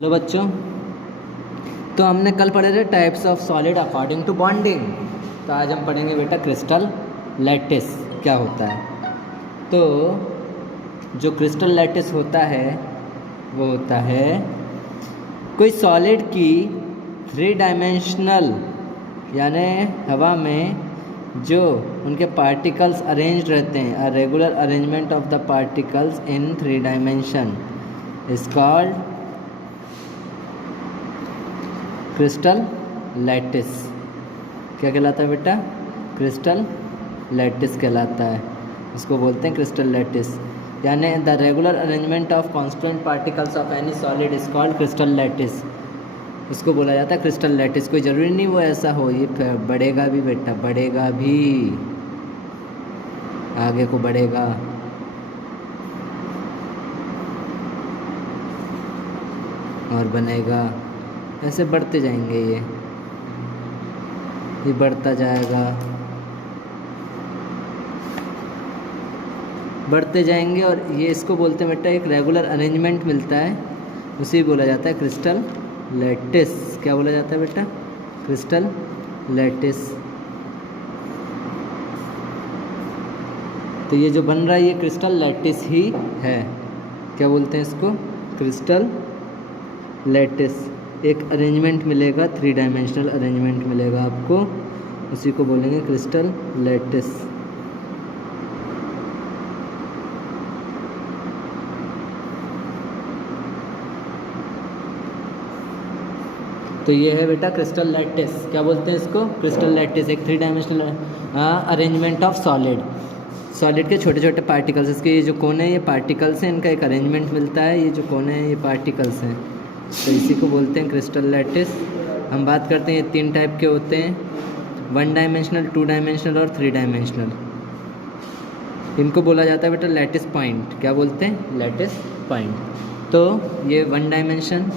Hello बच्चों, तो हमने कल पढ़े थे types of solid according to bonding. तो आज हम पढ़ेंगे बेटा क्रिस्टल लैटिस क्या होता है। तो जो क्रिस्टल लैटिस होता है वो होता है कोई सॉलिड की थ्री डायमेंशनल यानी हवा में जो उनके पार्टिकल्स अरेंज्ड रहते हैं, a regular arrangement of the particles in three dimension is called crystal lattice. क्या कहलाता है बेटा? क्रिस्टल लैटिस कहलाता है। इसको बोलते हैं क्रिस्टल लैटिस, यानी the regular arrangement of constant particles of any solid is called crystal lattice. इसको बोला जाता है क्रिस्टल लैटिस। कोई ज़रूरी नहीं वो ऐसा हो, ये बढ़ेगा भी बेटा, बढ़ेगा भी, आगे को बढ़ेगा। और बनेगा, ऐसे बढ़ते जाएंगे, ये बढ़ता जाएगा, बढ़ते जाएंगे। और ये इसको बोलते हैं बेटा एक रेगुलर अरेंजमेंट मिलता है, उसी बोला जाता है क्रिस्टल लैटिस। क्या बोला जाता है बेटा? Crystal lattice. तो ये जो बन रहा है ये क्रिस्टल लैटिस ही है। क्या बोलते हैं इसको? Crystal lattice. एक अरेंजमेंट मिलेगा, थ्री डायमेंशनल अरेंजमेंट मिलेगा आपको, उसी को बोलेंगे क्रिस्टल लैटिस। तो ये है बेटा क्रिस्टल लैटिस। क्या बोलते हैं इसको? Crystal lattice. एक three dimensional arrangement of solid के छोटे छोटे पार्टिकल्स। इसके ये जो कोने हैं ये पार्टिकल्स हैं, इनका एक अरेंजमेंट मिलता है। ये जो कोने हैं ये पार्टिकल्स हैं, तो इसी को बोलते हैं क्रिस्टल लैटिस। हम बात करते हैं ये तीन टाइप के होते हैं, वन डायमेंशनल, टू डायमेंशनल और थ्री डायमेंशनल। इनको बोला जाता है बेटा लैटिस पॉइंट। क्या बोलते हैं? Lattice point. तो ये वन डायमेंशन,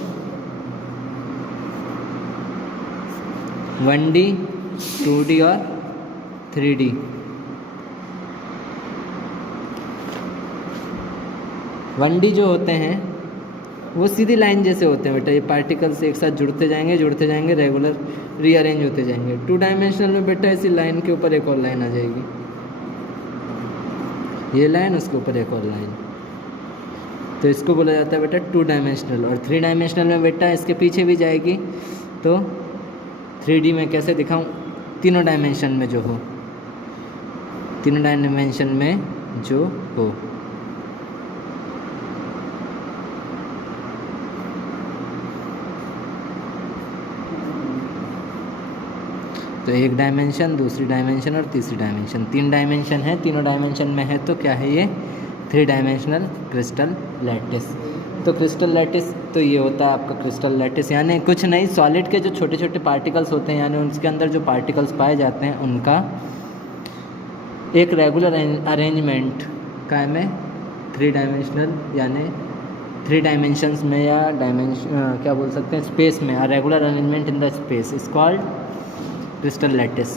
1D, 2D और 3D। वन डी जो होते हैं वो सीधी लाइन जैसे होते हैं बेटा, ये पार्टिकल्स एक साथ जुड़ते जाएंगे, रेगुलर रीअरेंज होते जाएंगे। टू डायमेंशनल में बेटा ऐसी लाइन के ऊपर एक और लाइन आ जाएगी, ये लाइन, उसके ऊपर एक और लाइन। तो इसको बोला जाता है बेटा टू डायमेंशनल। और थ्री डायमेंशनल में बेटा इसके पीछे भी जाएगी। तो 3D में कैसे दिखाऊं? तीनों डायमेंशन में जो हो, तीनों डायमेंशन में जो हो। तो एक डायमेंशन, दूसरी डायमेंशन और तीसरी डायमेंशन, तीन डायमेंशन है, तीनों डायमेंशन में है। तो क्या है ये? Three dimensional crystal lattice. तो क्रिस्टल लैटिस तो ये होता है आपका क्रिस्टल लैटिस, यानी कुछ नहीं, सॉलिड के जो छोटे छोटे पार्टिकल्स होते हैं, यानी उसके अंदर जो पार्टिकल्स पाए जाते हैं उनका एक रेगुलर अरेंजमेंट काय में, थ्री डायमेंशनल यानी थ्री डायमेंशंस में, या डायमेंशन क्या बोल सकते हैं, स्पेस में, a regular arrangement in the space is called crystal lattice.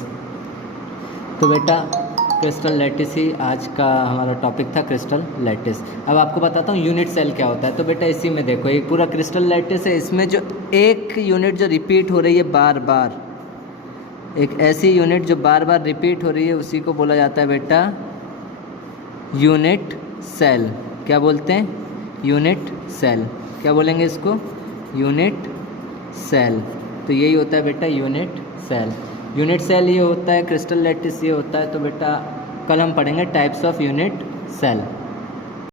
तो बेटा क्रिस्टल लैटिस ही आज का हमारा टॉपिक था, क्रिस्टल लैटिस। अब आपको बताता हूँ यूनिट सेल क्या होता है। तो बेटा इसी में देखो, एक पूरा क्रिस्टल लैटिस है, इसमें जो एक यूनिट जो रिपीट हो रही है बार बार, एक ऐसी यूनिट जो बार बार रिपीट हो रही है, उसी को बोला जाता है बेटा यूनिट सेल। क्या बोलते हैं? Unit cell. क्या बोलेंगे इसको? Unit cell. तो यही होता है बेटा यूनिट सेल। यूनिट सेल ये होता है, क्रिस्टल लैटिस ये होता है। तो बेटा कल हम पढ़ेंगे टाइप्स ऑफ यूनिट सेल।